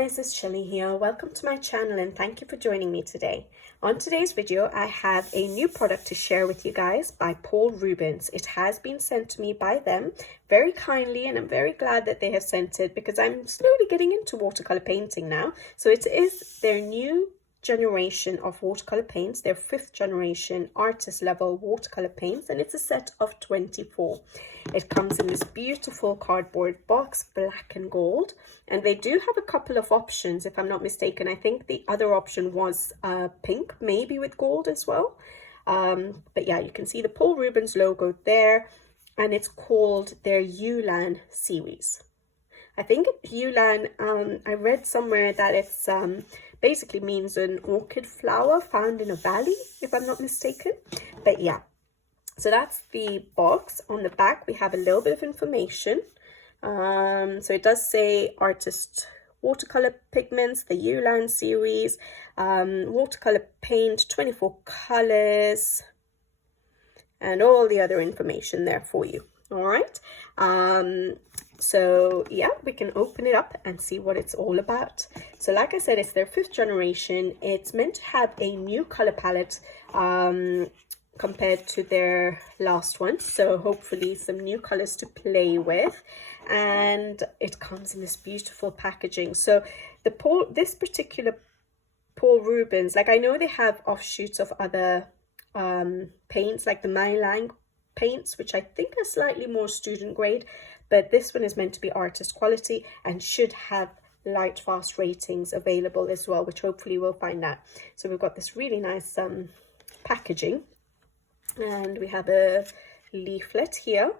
guys, it's Shelly here. Welcome to my channel and thank you for joining me today. On today's video, I have a new product to share with you guys by Paul Rubens. It has been sent to me by them very kindly, and I'm very glad that they have sent it because I'm slowly getting into watercolor painting now. So it is their new generation of watercolor paints, their 5th generation artist level watercolor paints, and it's a set of 24. It comes in this beautiful cardboard box, black and gold, and they do have a couple of options if I'm not mistaken. I think the other option was pink, maybe with gold as well, but yeah, you can see the Paul Rubens logo there, and it's called their YouLan series. I think YouLan, I read somewhere that it's basically means an orchid flower found in a valley, if I'm not mistaken. But yeah, so that's the box. On the back we have a little bit of information. So it does say artist watercolor pigments, the YouLan series, watercolor paint, 24 colors, and all the other information there for you. All right, so yeah, we can open it up and see what it's all about. So like I said, it's their 5th generation. It's meant to have a new color palette compared to their last one, so hopefully some new colors to play with, and it comes in this beautiful packaging. So this particular Paul Rubens, like I know they have offshoots of other paints like the YouLan paints, which I think are slightly more student grade, but this one is meant to be artist quality and should have light fast ratings available as well, which hopefully we'll find out. So we've got this really nice packaging, and we have a leaflet here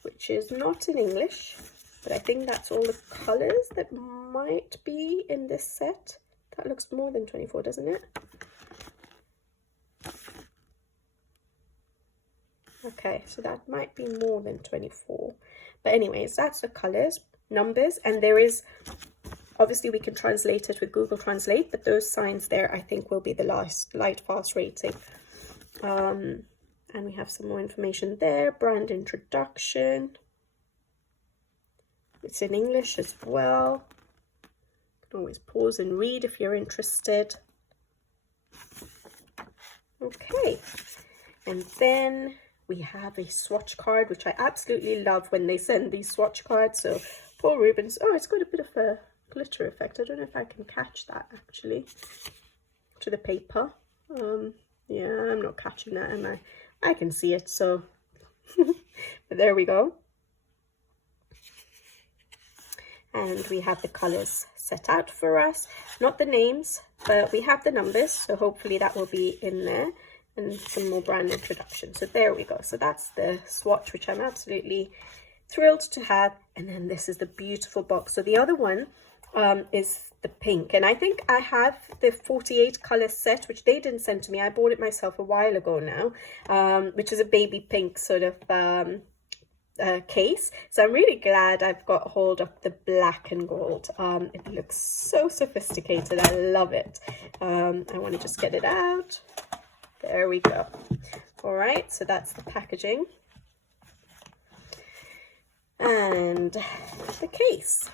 which is not in English, but I think that's all the colors that might be in this set. That looks more than 24, doesn't it? Okay, so that might be more than 24, but anyways, that's the colors, numbers, and there is, obviously we can translate it with Google Translate, but those signs there I think will be the last light fast rating. And we have some more information there, brand introduction, it's in English as well. You can always pause and read if you're interested. Okay, and then we have a swatch card, which I absolutely love when they send these swatch cards. So Paul Rubens, oh, it's got a bit of a glitter effect. I don't know if I can catch that actually to the paper. Yeah, I'm not catching that, am I? I can see it, so but there we go. And we have the colors set out for us, not the names, but we have the numbers, so hopefully that will be in there, and some more brand introduction. So there we go. So that's the swatch, which I'm absolutely thrilled to have. And then this is the beautiful box. So the other one is the pink, and I think I have the 48 color set, which they didn't send to me. I bought it myself a while ago now, which is a baby pink sort of case. So I'm really glad I've got hold of the black and gold. It looks so sophisticated. I love it. I want to just get it out. There we go. All right, so that's the packaging and the case.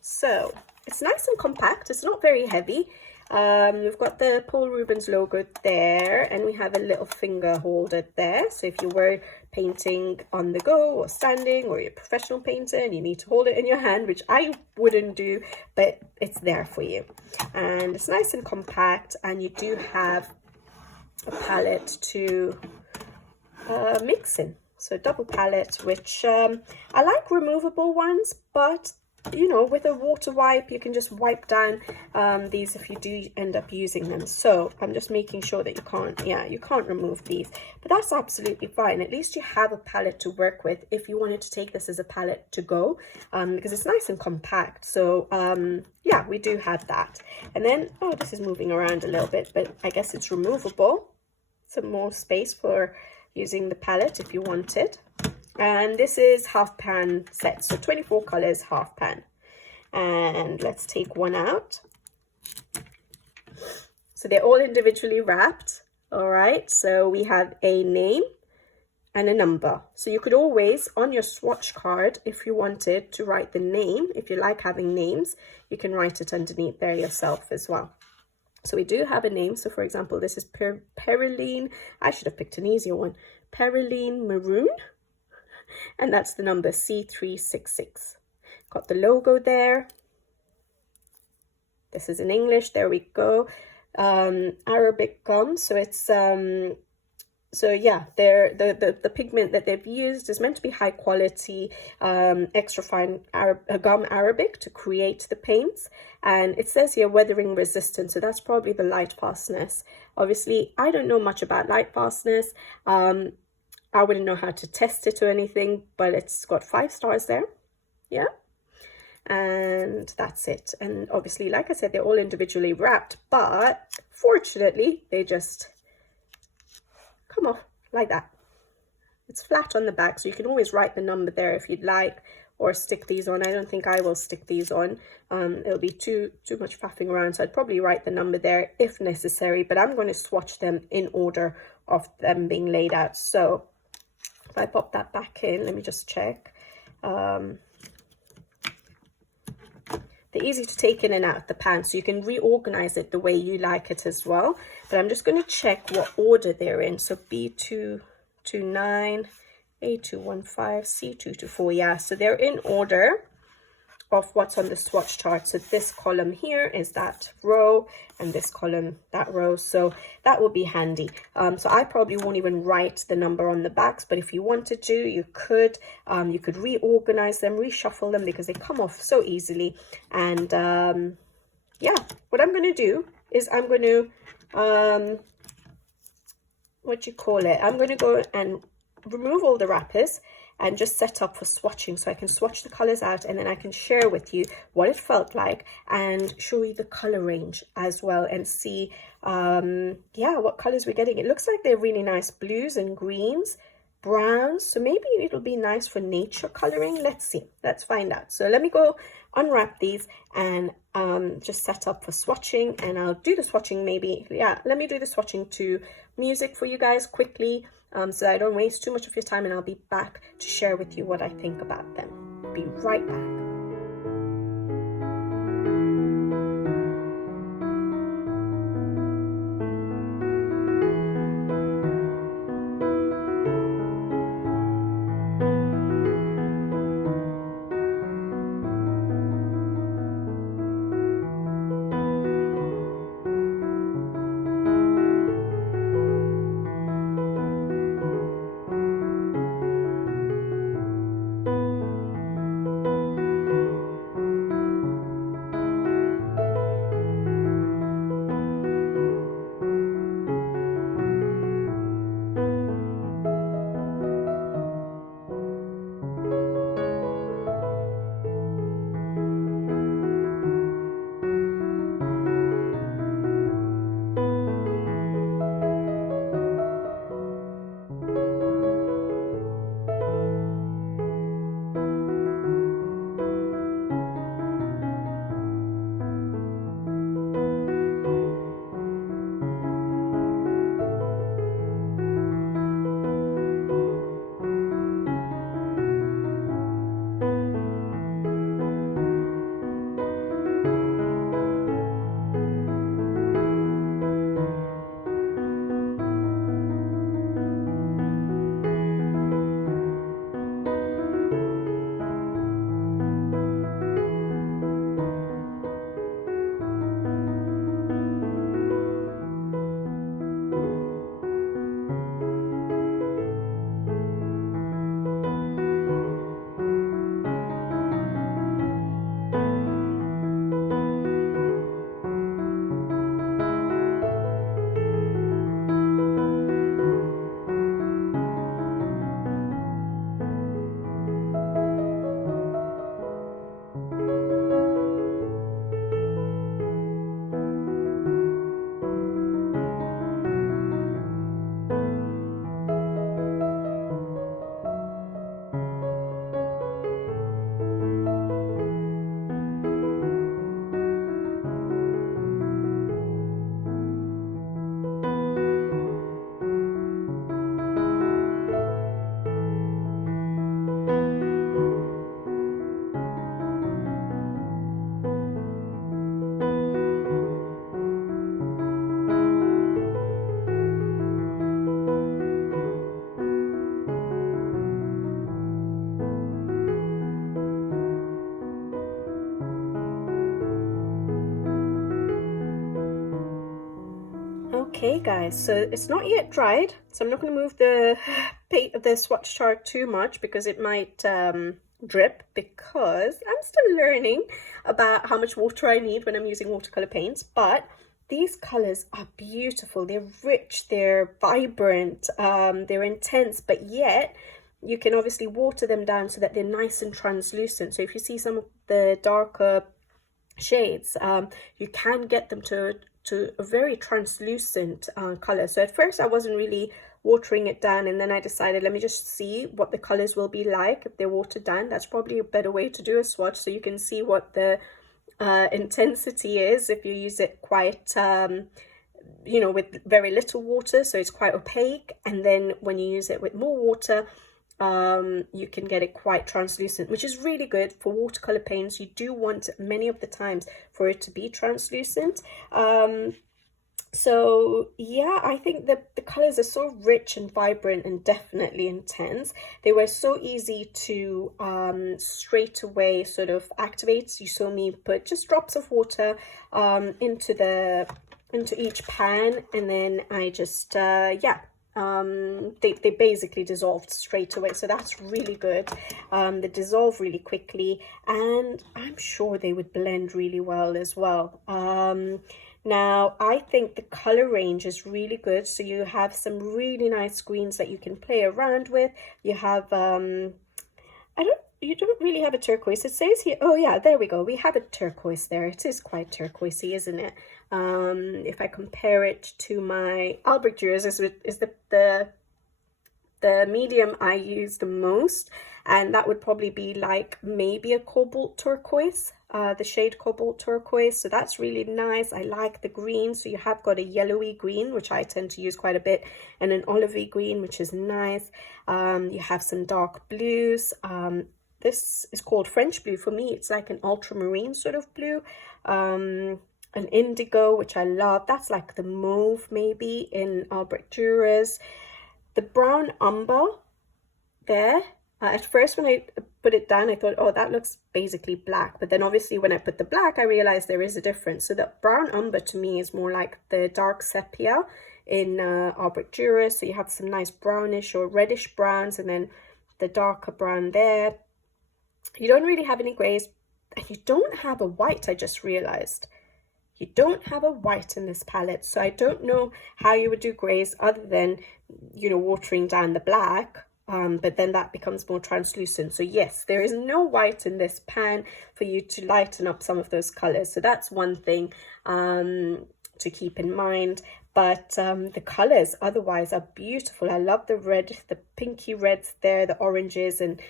So it's nice and compact. It's not very heavy. We've got the Paul Rubens logo there, and we have a little finger holder there. So if you were painting on the go or standing, or you're a professional painter and you need to hold it in your hand, which I wouldn't do, but it's there for you. And it's nice and compact, and you do have a palette to mix in, so double palette, which I like removable ones, but you know, with a water wipe you can just wipe down these if you do end up using them. So I'm just making sure that you can't remove these, but that's absolutely fine. At least you have a palette to work with if you wanted to take this as a palette to go, because it's nice and compact. So yeah, we do have that. And then, oh, this is moving around a little bit, but I guess it's removable. Some more space for using the palette if you wanted. And this is half pan set, so 24 colors, half pan. And let's take one out. So they're all individually wrapped. All right, so we have a name and a number. So you could always, on your swatch card, if you wanted to write the name, if you like having names, you can write it underneath there yourself as well. So we do have a name. So for example, this is Periline. I should have picked an easier one. Periline Maroon. And that's the number C366. Got the logo there. This is in English. There we go. Arabic gum. So it's so yeah, the pigment that they've used is meant to be high quality, extra fine gum Arabic to create the paints. And it says here weathering resistant, so that's probably the light fastness. Obviously, I don't know much about light fastness. I wouldn't know how to test it or anything, but it's got 5 stars there. Yeah. And that's it. And obviously, like I said, they're all individually wrapped, but fortunately, they just come off like that. It's flat on the back, so you can always write the number there if you'd like, or stick these on. I don't think I will stick these on. It'll be too much faffing around, so I'd probably write the number there if necessary, but I'm going to swatch them in order of them being laid out. So if I pop that back in, let me just check. They're easy to take in and out the pan, so you can reorganize it the way you like it as well. But I'm just going to check what order they're in. So B229, A215, C224. Yeah, so they're in order of what's on the swatch chart. So this column here is that row, and this column that row, so that will be handy. So I probably won't even write the number on the backs, but if you wanted to, you could reorganize them, reshuffle them, because they come off so easily. And yeah, what I'm going to do is I'm going to I'm going to go and remove all the wrappers and just set up for swatching, so I can swatch the colors out, and then I can share with you what it felt like and show you the color range as well, and see yeah, what colors we're getting. It looks like they're really nice blues and greens, browns, so maybe it'll be nice for nature coloring. Let's see, let's find out. So let me go unwrap these and just set up for swatching, and I'll do the swatching maybe, yeah, let me do the swatching to music for you guys quickly, so I don't waste too much of your time, and I'll be back to share with you what I think about them. Be right back. Okay guys, so it's not yet dried, so I'm not going to move the swatch chart too much because it might drip, because I'm still learning about how much water I need when I'm using watercolor paints. But these colors are beautiful, they're rich, they're vibrant, they're intense, but yet you can obviously water them down so that they're nice and translucent. So if you see some of the darker shades, you can get them to a very translucent color. So at first I wasn't really watering it down, and then I decided, let me just see what the colors will be like if they're watered down. That's probably a better way to do a swatch, so you can see what the intensity is if you use it quite you know, with very little water, so it's quite opaque, and then when you use it with more water, you can get it quite translucent, which is really good for watercolor paints. You do want many of the times for it to be translucent. So yeah, I think that the colors are so rich and vibrant and definitely intense. They were so easy to straight away sort of activate. You saw me put just drops of water into each pan, and then I just yeah, they basically dissolved straight away, so that's really good. They dissolve really quickly, and I'm sure they would blend really well as well. Now I think the color range is really good, so you have some really nice greens that you can play around with. You have you don't really have a turquoise. It says here, oh yeah, there we go, we have a turquoise there. It is quite turquoisey, isn't it? If I compare it to my Albrecht Dürers, is the medium I use the most, and that would probably be like maybe a cobalt turquoise, the shade cobalt turquoise. So that's really nice. I like the green, so you have got a yellowy green, which I tend to use quite a bit, and an olivey green, which is nice. You have some dark blues. This is called French blue. For me, it's like an ultramarine sort of blue. An indigo, which I love. That's like the mauve maybe in Albrecht Dürers. The brown umber there. At first when I put it down, I thought, oh, that looks basically black. But then obviously when I put the black, I realized there is a difference. So the brown umber to me is more like the dark sepia in Albrecht Dürers. So you have some nice brownish or reddish browns, and then the darker brown there. You don't really have any grays, and you don't have a white, I just realized. You don't have a white in this palette, so I don't know how you would do grays other than, you know, watering down the black, but then that becomes more translucent. So yes, there is no white in this pan for you to lighten up some of those colors. So that's one thing to keep in mind. But the colors otherwise are beautiful. I love the red, the pinky reds there, the oranges, and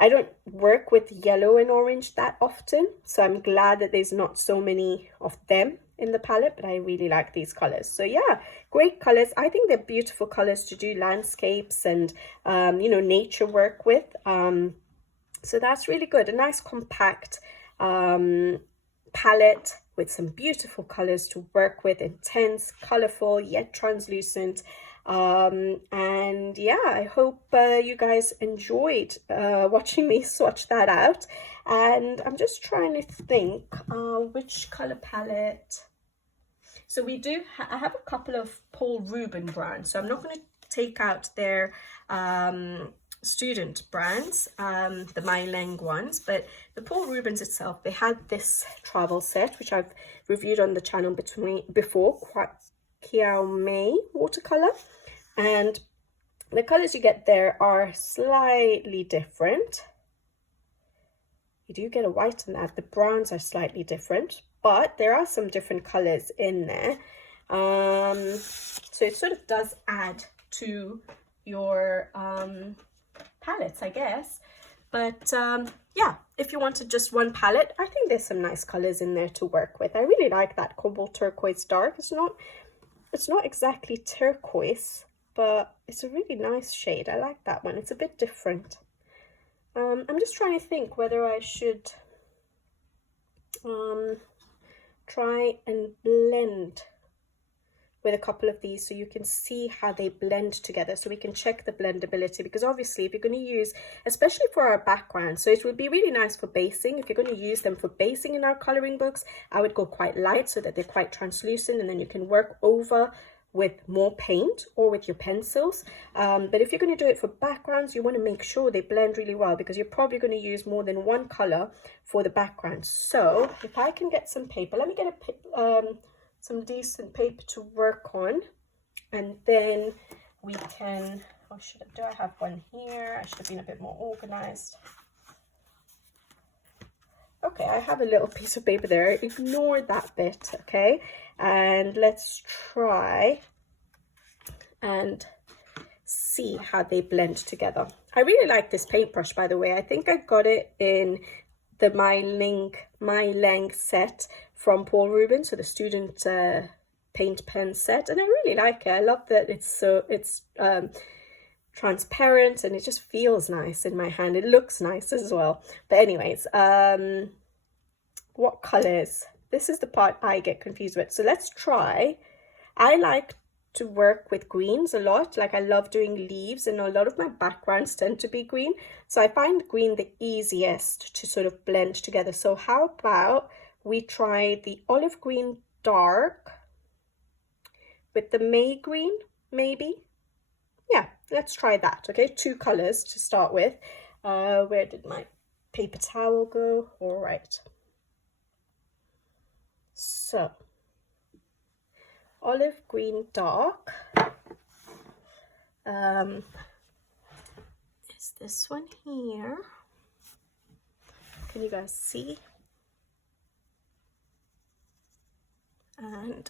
I don't work with yellow and orange that often, so I'm glad that there's not so many of them in the palette, but I really like these colors. So yeah, great colors. I think they're beautiful colors to do landscapes and, you know, nature work with. So that's really good. A nice compact palette with some beautiful colors to work with, intense, colorful, yet translucent. And yeah, I hope you guys enjoyed watching me swatch that out. And I'm just trying to think which color palette. So we do I have a couple of Paul Rubens brands, so I'm not going to take out their student brands, the Mylang ones, but the Paul Rubens itself, they had this travel set, which I've reviewed on the channel before, Kiao Mei watercolor. And the colors you get there are slightly different. You do get a white in that. The browns are slightly different, but there are some different colors in there. So it sort of does add to your palettes, I guess. But yeah, if you wanted just one palette, I think there's some nice colors in there to work with. I really like that cobalt turquoise dark. It's not exactly turquoise, but it's a really nice shade. I like that one. It's a bit different. I'm just trying to think whether I should try and blend with a couple of these so you can see how they blend together, so we can check the blendability, because obviously if you're going to use, especially for our background, so it would be really nice for basing. If you're going to use them for basing in our coloring books, I would go quite light so that they're quite translucent, and then you can work over with more paint or with your pencils. But if you're going to do it for backgrounds, you want to make sure they blend really well, because you're probably going to use more than one color for the background. So if I can get some paper, let me get some decent paper to work on, and then we can, do I have one here? I should have been a bit more organized. Okay, I have a little piece of paper there. Ignore that bit, okay? And let's try and see how they blend together. I really like this paintbrush, by the way. I think I got it in the My Length set from Paul Rubens, so the student paint pen set, and I really like it. I love that it's transparent, and it just feels nice in my hand. It looks nice as well. But anyways, what colors? This is the part I get confused with. So let's try. I like to work with greens a lot. Like, I love doing leaves, and a lot of my backgrounds tend to be green. So I find green the easiest to sort of blend together. So how about we try the olive green dark with the May green, maybe? Yeah, let's try that. Okay, 2 colors to start with. Where did my paper towel go? All right. So, olive green dark. Is this one here? Can you guys see? And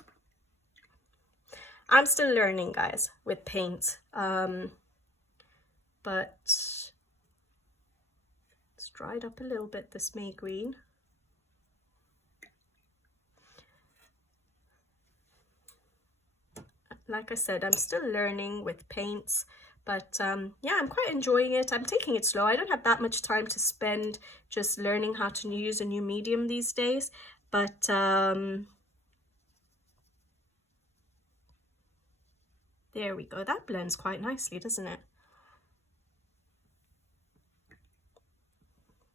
I'm still learning, guys, with paint, but it's dried up a little bit, this May green. Like I said, I'm still learning with paints, but yeah, I'm quite enjoying it. I'm taking it slow. I don't have that much time to spend just learning how to use a new medium these days, but there we go. That blends quite nicely, doesn't it?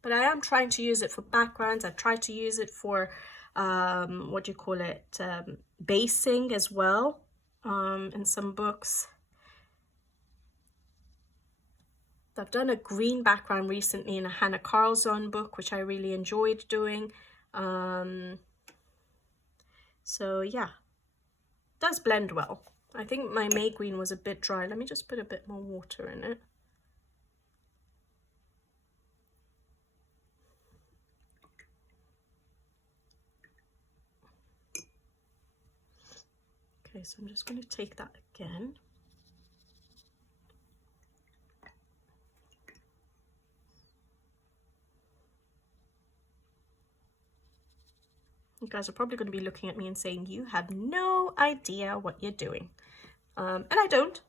But I am trying to use it for backgrounds. I've tried to use it for, basing as well, in some books. I've done a green background recently in a Hannah Carlzon book, which I really enjoyed doing. So yeah, it does blend well. I think my May green was a bit dry. Let me just put a bit more water in it. Okay, so I'm just going to take that again. You guys are probably going to be looking at me and saying, you have no idea what you're doing. And I don't.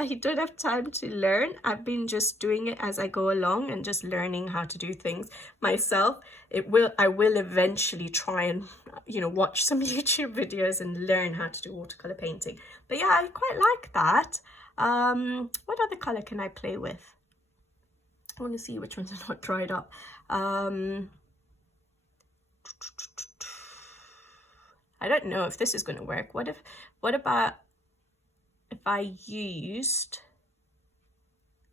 I don't have time to learn. I've been just doing it as I go along and just learning how to do things myself. I will eventually try and, watch some YouTube videos and learn how to do watercolor painting. But yeah, I quite like that. What other color can I play with? I want to see which ones are not dried up. I don't know if this is going to work. What about if I used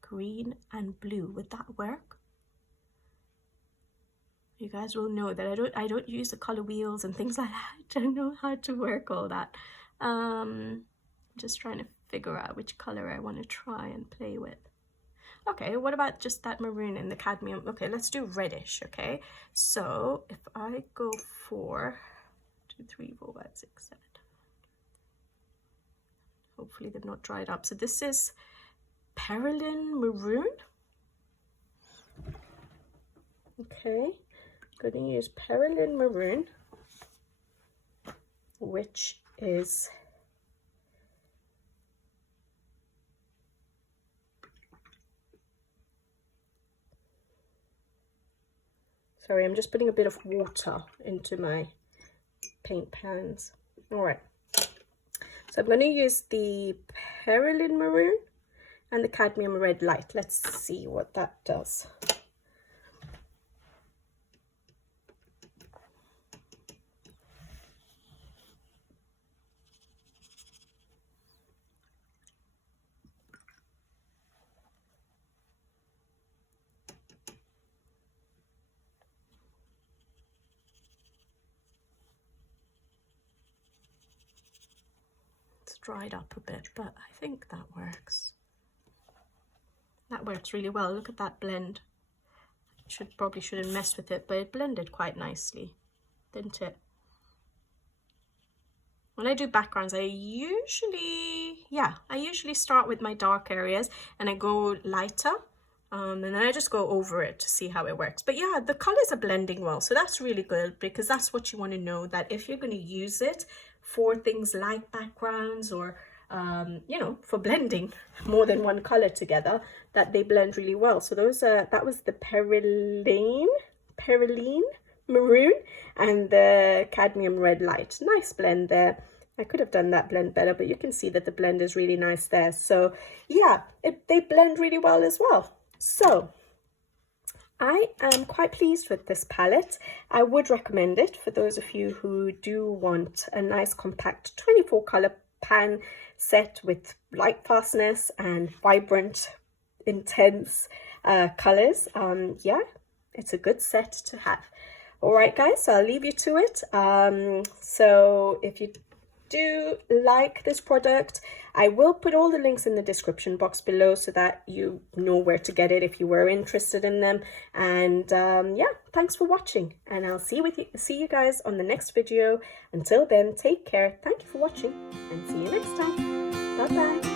green and blue? Would that work? You guys will know that I don't use the color wheels and things like that. I don't know how to work all that. I'm just trying to figure out which color I want to try and play with. Okay, what about just that maroon and the cadmium? Okay, let's do reddish, okay? So if I go for 2, 3, 4, 5, 6, 7. Hopefully they've not dried up. So this is Perylin Maroon. Okay, I'm going to use Perylin Maroon, which is sorry, I'm just putting a bit of water into my paint pans. All right. So I'm going to use the Perylin Maroon and the Cadmium Red Light. Let's see what that does. dried up a bit, but I think that works. That works really well. Look at that blend. Probably shouldn't mess with it, but it blended quite nicely, didn't it? When I do backgrounds, I usually start with my dark areas and I go lighter, and then I just go over it to see how it works. But yeah, the colors are blending well, so that's really good, because that's what you want to know, that if you're going to use it for things like backgrounds or you know, for blending more than one color together, that they blend really well. So those that was the Perylene Maroon and the Cadmium Red Light. Nice blend there. I could have done that blend better, but you can see that the blend is really nice there. So yeah, they blend really well as well. So I am quite pleased with this palette. I would recommend it for those of you who do want a nice compact 24 color pan set with light fastness and vibrant, intense colors. Yeah, it's a good set to have. All right, guys, so I'll leave you to it. So if you do like this product, I will put all the links in the description box below so that you know where to get it if you were interested in them. And yeah, thanks for watching, and I'll see you guys on the next video. Until then, take care. Thank you for watching, and see you next time. Bye bye.